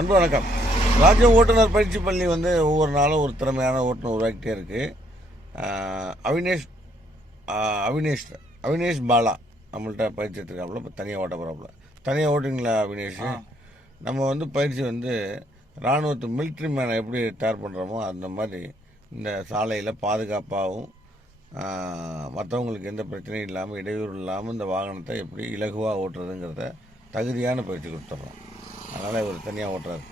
அன்பு வணக்கம். ராஜ்யம் ஓட்டுநர் பயிற்சி பள்ளி ஒவ்வொரு நாளும் ஒரு திறமையான ஓட்டுநர் உருவாக்கிட்டே இருக்கு. அவினேஷ் அவினேஷ் அவினேஷ் பாலா நம்மள்ட்ட பயிற்சி எடுத்துருக்காப்புல. இப்போ தனியாக ஓட்ட போகிறாப்புல. தனியாக ஓட்டுங்களா அவினேஷ்? நம்ம பயிற்சி இராணுவத்து மிலிட்ரி மேனை எப்படி தயார் பண்ணுறோமோ அந்த மாதிரி இந்த சாலையில் பாதுகாப்பாகவும் மற்றவங்களுக்கு எந்த பிரச்சனையும் இல்லாமல் இடையூறு இல்லாமல் இந்த வாகனத்தை எப்படி இலகுவாக ஓட்டுறதுங்கிறத தகுதியான பயிற்சி கொடுத்துட்றோம். அதனால் இவர் தனியாக ஓட்டுறாரு.